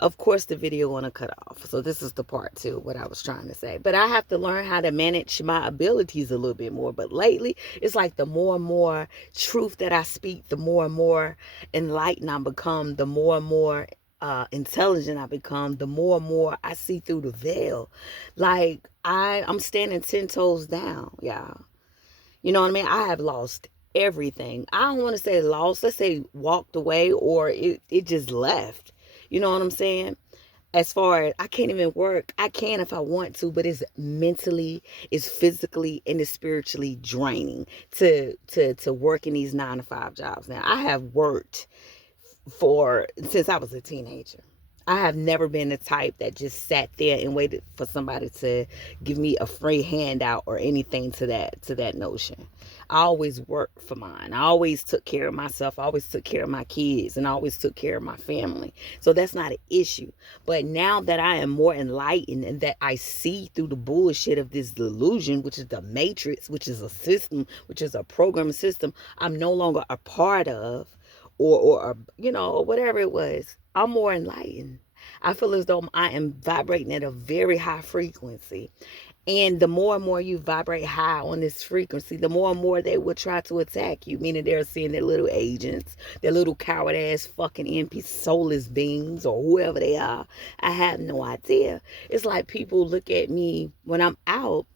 Of course, the video want to cut off. So this is the part two, what I was trying to say. But I have to learn how to manage my abilities a little bit more. But lately, it's like the more and more truth that I speak, the more and more enlightened I become, the more and more intelligent I become, the more and more I see through the veil. Like I'm standing 10 toes down, y'all. You know what I mean? I have lost everything. I don't want to say lost. Let's say walked away or it just left. You know what I'm saying? As far as I can't even work, I can if I want to, but it's mentally, it's physically, and it's spiritually draining to work in these 9 to 5 jobs. Now I have worked for since I was a teenager. I have never been the type that just sat there and waited for somebody to give me a free handout or anything to that notion. I always worked for mine. I always took care of myself. I always took care of my kids and I always took care of my family. So that's not an issue. But now that I am more enlightened and that I see through the bullshit of this delusion, which is the matrix, which is a system, which is a programming system I'm no longer a part of, or or whatever it was, I'm more enlightened. I feel as though I am vibrating at a very high frequency. And the more and more you vibrate high on this frequency, the more and more they will try to attack you. Meaning they're seeing their little agents, their little coward ass fucking MP soulless beings or whoever they are. I have no idea. It's like people look at me when I'm out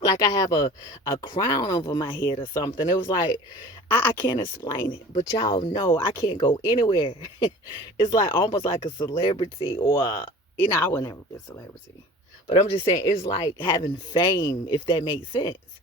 like I have a crown over my head or something. It was like I can't explain it, but y'all know I can't go anywhere. It's like almost like a celebrity, or I would never be a celebrity, but I'm just saying it's like having fame, if that makes sense.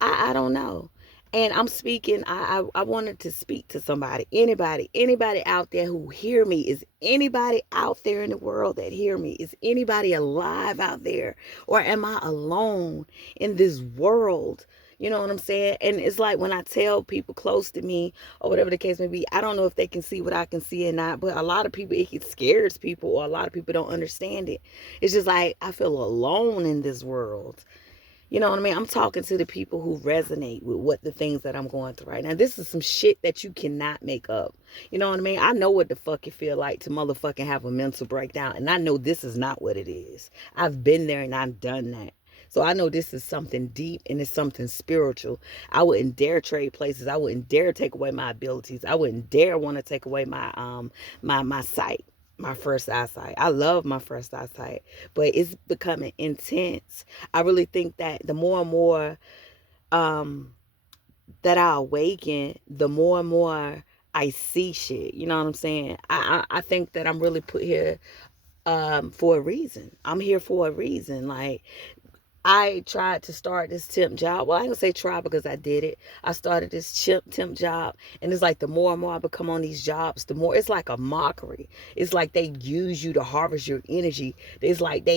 I don't know. And I'm speaking, I wanted to speak to somebody, anybody out there who hear me. Is anybody out there in the world that hear me? Is anybody alive out there? Or am I alone in this world? You know what I'm saying? And it's like when I tell people close to me or whatever the case may be, I don't know if they can see what I can see or not, but a lot of people, it scares people, or a lot of people don't understand it. It's just like I feel alone in this world. You know what I mean? I'm talking to the people who resonate with what the things that I'm going through right now. This is some shit that you cannot make up. You know what I mean? I know what the fuck it feel like to motherfucking have a mental breakdown. And I know this is not what it is. I've been there and I've done that. So I know this is something deep and it's something spiritual. I wouldn't dare trade places. I wouldn't dare take away my abilities. I wouldn't dare want to take away my sight, my first eyesight. I love my first eyesight, but it's becoming intense. I really think that the more and more um that I awaken, the more and more I see shit. You know what I'm saying? I think that I'm really put here for a reason. I'm here for a reason. Like I tried to start this temp job. Well, I ain't gonna say try because I did it. I started this temp job, and it's like the more and more I become on these jobs, the more it's like a mockery. It's like they use you to harvest your energy. It's like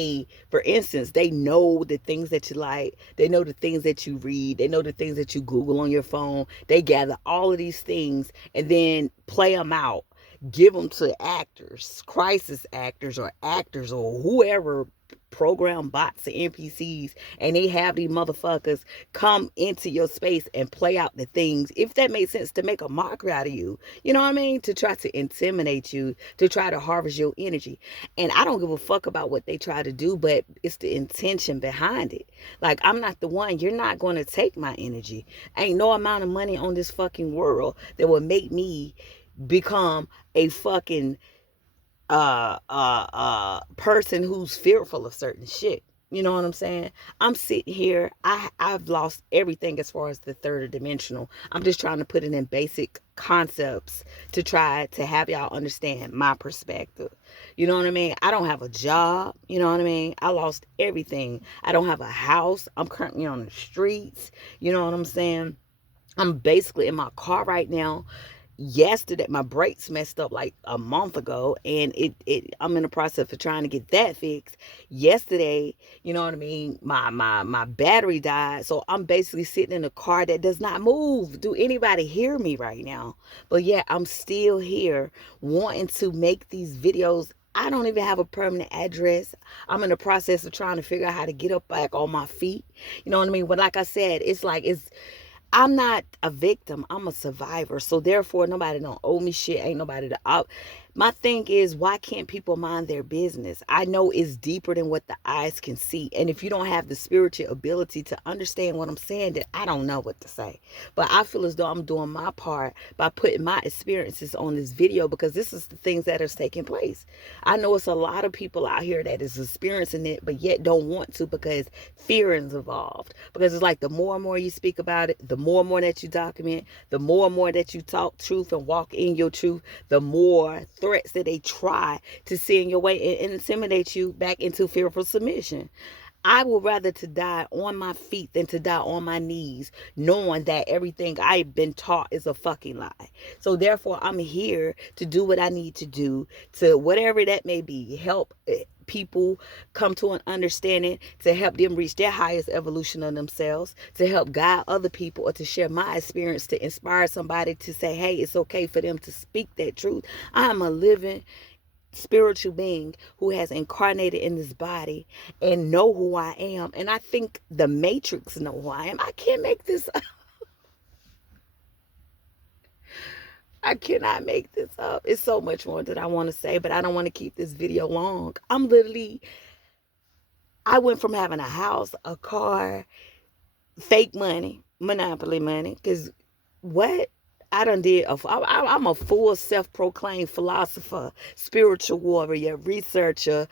for instance, they know the things that you like. They know the things that you read. They know the things that you Google on your phone. They gather all of these things and then play them out, give them to actors, crisis actors or whoever, program bots and NPCs, and they have these motherfuckers come into your space and play out the things, if that makes sense, to make a mockery out of you. You know what I mean? To try to intimidate you, to try to harvest your energy. And I don't give a fuck about what they try to do, but it's the intention behind it. Like, I'm not the one. You're not going to take my energy. Ain't no amount of money on this fucking world that will make me become a fucking person who's fearful of certain shit. You know what I'm saying? I'm sitting here. I've lost everything as far as the third dimensional. I'm just trying to put it in basic concepts to try to have y'all understand my perspective. You know what I mean? I don't have a job. You know what I mean? I lost everything. I don't have a house. I'm currently on the streets. You know what I'm saying? I'm basically in my car right now. Yesterday my brakes messed up like a month ago, and it I'm in the process of trying to get that fixed. Yesterday, you know what I mean, my battery died, so I'm basically sitting in a car that does not move. Do anybody hear me right now? But yeah, I'm still here wanting to make these videos. I don't even have a permanent address. I'm in the process of trying to figure out how to get up back on my feet. You know what I mean? But like I said, it's like I'm not a victim. I'm a survivor. So therefore, nobody don't owe me shit. Ain't nobody to out. My thing is, why can't people mind their business? I know it's deeper than what the eyes can see. And if you don't have the spiritual ability to understand what I'm saying, then I don't know what to say. But I feel as though I'm doing my part by putting my experiences on this video, because this is the things that is taking place. I know it's a lot of people out here that is experiencing it, but yet don't want to because fear is involved. Because it's like the more and more you speak about it, the more and more that you document, the more and more that you talk truth and walk in your truth, the more threats that they try to send your way and intimidate you back into fearful submission. I would rather to die on my feet than to die on my knees, knowing that everything I've been taught is a fucking lie. So therefore, I'm here to do what I need to do, to whatever that may be, help people come to an understanding, to help them reach their highest evolution of themselves, to help guide other people, or to share my experience to inspire somebody to say, hey, it's okay for them to speak that truth. I am a living spiritual being who has incarnated in this body and know who I am. And I think the Matrix know who I am. I can't make this up. I cannot make this up. It's so much more that I want to say, but I don't want to keep this video long. I went from having a house, a car, fake money, monopoly money, because what? I done did, I'm a full self-proclaimed philosopher, spiritual warrior, researcher,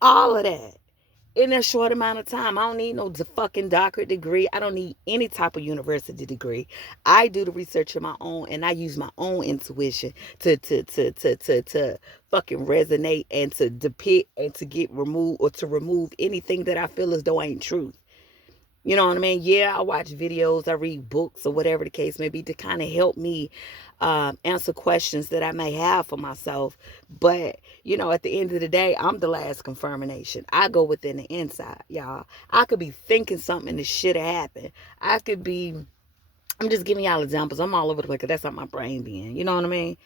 all of that in a short amount of time. I don't need no fucking doctorate degree. I don't need any type of university degree. I do the research on my own, and I use my own intuition to fucking resonate and to depict and to get removed, or to remove anything that I feel as though ain't truth. You know what I mean? Yeah, I watch videos, I read books, or whatever the case may be, to kind of help me answer questions that I may have for myself. But, at the end of the day, I'm the last confirmation. I go within the inside, y'all. I could be thinking something that should have happened. I'm just giving y'all examples. I'm all over the place because that's how my brain being. You know what I mean?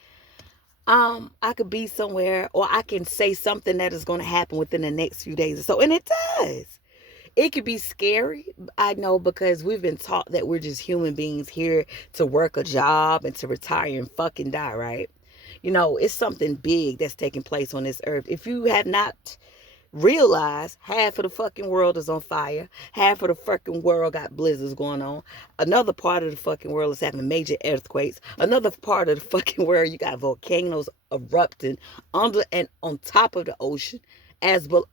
I could be somewhere, or I can say something that is going to happen within the next few days or so. And it does. It could be scary, I know, because we've been taught that we're just human beings here to work a job and to retire and fucking die, right? It's something big that's taking place on this earth. If you have not realized, half of the fucking world is on fire, half of the fucking world got blizzards going on, another part of the fucking world is having major earthquakes, another part of the fucking world you got volcanoes erupting under and on top of the ocean.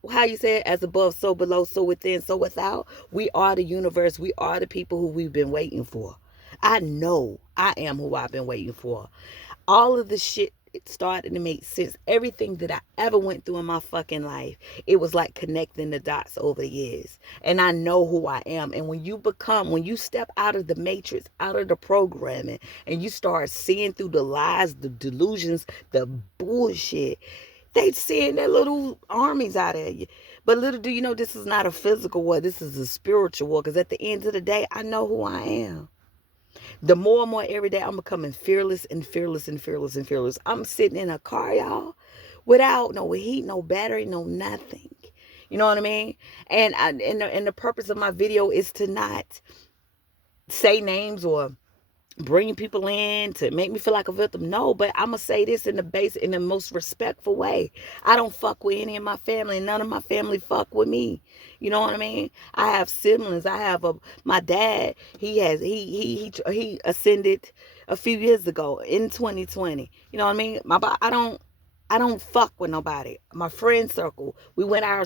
How you say it, as above, so below, so within, so without. We are the universe. We are the people who we've been waiting for. I know I am who I've been waiting for. All of the shit, it started to make sense. Everything that I ever went through in my fucking life, it was like connecting the dots over the years. And I know who I am. And when you step out of the matrix, out of the programming, and you start seeing through the lies, the delusions, the bullshit, they send their little armies out of you. But little do you know, this is not a physical war. This is a spiritual war. Because at the end of the day, I know who I am. The more and more every day, I'm becoming fearless and fearless and fearless and fearless. I'm sitting in a car, y'all, without no heat, no battery, no nothing. You know what I mean? And the purpose of my video is to not say names or bringing people in to make me feel like a victim. No, but I'm gonna say this in the most respectful way. I don't fuck with any of my family, and none of my family fuck with me. You know what I mean? I have siblings. I have my dad. He ascended a few years ago in 2020. You know what I mean? I don't fuck with nobody. My friend circle, we went our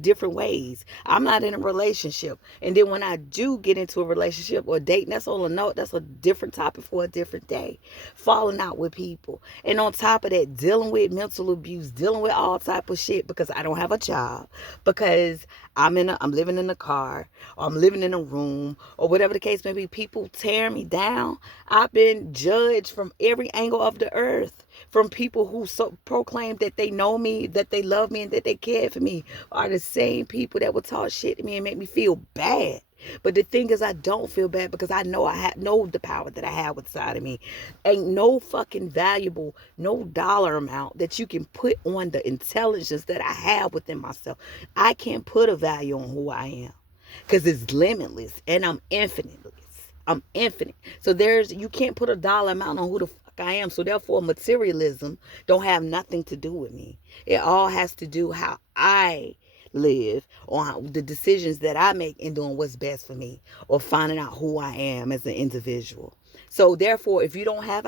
different ways. I'm not in a relationship. And then when I do get into a relationship or dating, that's on a note, that's a different topic for a different day. Falling out with people. And on top of that, dealing with mental abuse, dealing with all type of shit because I don't have a job, because I'm living in a car, or I'm living in a room, or whatever the case may be. People tearing me down. I've been judged from every angle of the earth, from people who proclaim that they know me, that they love me, and that they care for me, are the same people that will talk shit to me and make me feel bad. But the thing is, I don't feel bad because I know the power that I have inside of me. Ain't no fucking valuable, no dollar amount that you can put on the intelligence that I have within myself. I can't put a value on who I am because it's limitless and I'm infinite. I'm infinite. So you can't put a dollar amount on who the fuck I am. So therefore, materialism don't have nothing to do with me. It all has to do how I live, or the decisions that I make in doing what's best for me, or finding out who I am as an individual. So therefore, if you don't have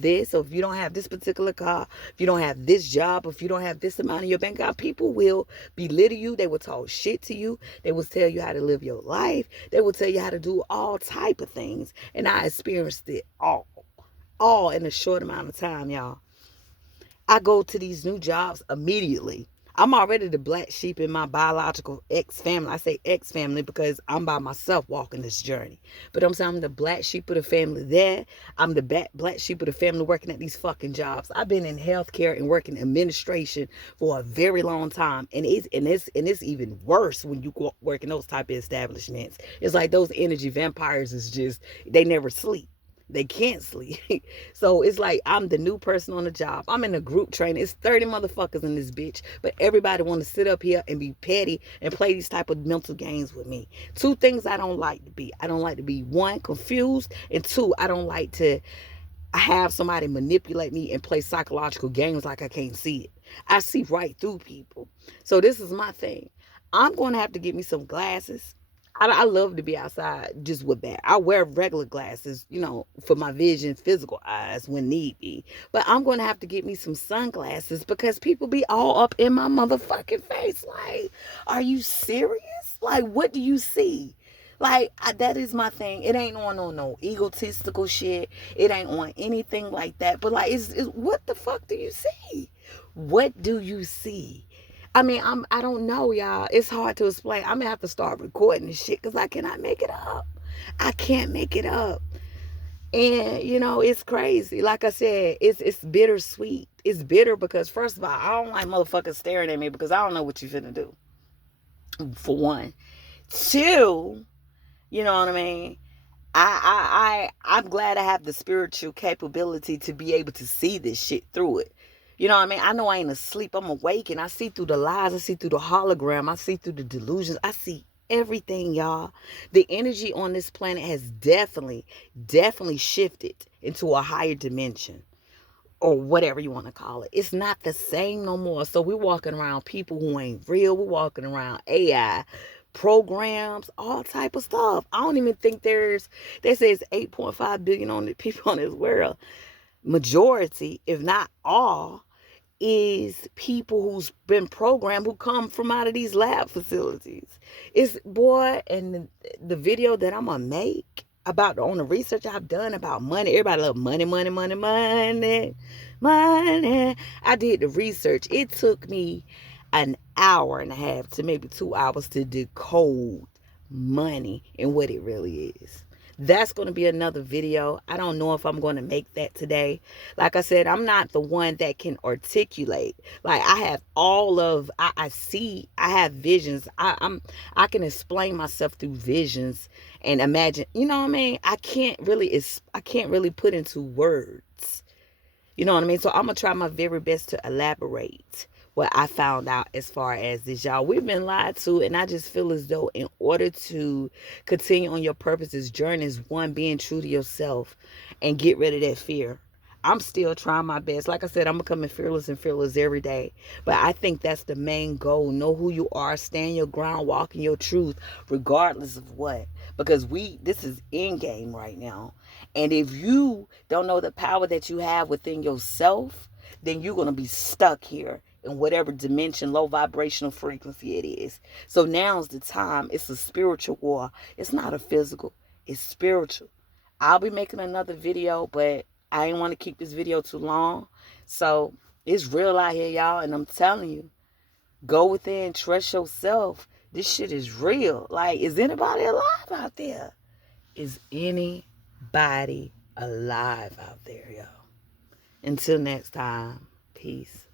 this, or if you don't have this particular car, if you don't have this job, if you don't have this amount in your bank account, people will belittle you. They will talk shit to you. They will tell you how to live your life. They will tell you how to do all type of things. And I experienced it all in a short amount of time, y'all. I go to these new jobs immediately. I'm already the black sheep in my biological ex family. I say ex family because I'm by myself walking this journey. But I'm saying I'm the black sheep of the family there. I'm the black sheep of the family working at these fucking jobs. I've been in healthcare and working administration for a very long time. And it's even worse when you go work in those type of establishments. It's like those energy vampires is just, they never sleep. They can't sleep. So it's like I'm the new person on the job. I'm in a group training. It's 30 motherfuckers in this bitch. But everybody want to sit up here and be petty and play these type of mental games with me. Two things I don't like to be. I don't like to be, one, confused. And two, I don't like to have somebody manipulate me and play psychological games like I can't see it. I see right through people. So this is my thing. I'm going to have to get me some glasses. I love to be outside just with that. I wear regular glasses, for my vision, physical eyes when need be. But I'm going to have to get me some sunglasses because people be all up in my motherfucking face. Like, are you serious? Like, what do you see? Like, that is my thing. It ain't on no egotistical shit. It ain't on anything like that. But like, it's what the fuck do you see? What do you see? I mean, I don't know, y'all. It's hard to explain. I'm gonna have to start recording this shit because I cannot make it up. I can't make it up. And it's crazy. Like I said, it's bittersweet. It's bitter because first of all, I don't like motherfuckers staring at me because I don't know what you finna do. For one. Two, you know what I mean? I'm glad I have the spiritual capability to be able to see this shit through it. You know what I mean? I know I ain't asleep. I'm awake and I see through the lies. I see through the hologram. I see through the delusions. I see everything, y'all. The energy on this planet has definitely shifted into a higher dimension, or whatever you want to call it. It's not the same no more. So we're walking around people who ain't real. We're walking around AI programs, all type of stuff. I don't even think they say it's 8.5 billion people on this world. Majority, if not all, is people who's been programmed who come from out of these lab facilities. It's, boy, and the video that I'm gonna make about on the research I've done about money. Everybody love money, money, money, money, money. I did the research. It took me an hour and a half to maybe 2 hours to decode money and what it really is. That's going to be another video. I don't know if I'm going to make that today. Like I said, I'm not the one that can articulate. Like I have I see, I have visions. I can explain myself through visions and imagine, you know what I mean? I can't really put into words. You know what I mean? So I'm going to try my very best to elaborate what I found out as far as this, y'all. We've been lied to, and I just feel as though in order to continue on your purpose's journey is one, being true to yourself and get rid of that fear. I'm still trying my best. Like I said, I'm becoming fearless and fearless every day. But I think that's the main goal. Know who you are, stand your ground, walk in your truth, regardless of what. Because this is end game right now. And if you don't know the power that you have within yourself, then you're going to be stuck here in whatever dimension, low vibrational frequency it is. So now's the time. It's a spiritual war. It's not a physical. It's spiritual. I'll be making another video, but I ain't want to keep this video too long. So it's real out here, y'all. And I'm telling you, go within, trust yourself. This shit is real. Like, is anybody alive out there? Is anybody alive out there, y'all? Until next time, peace.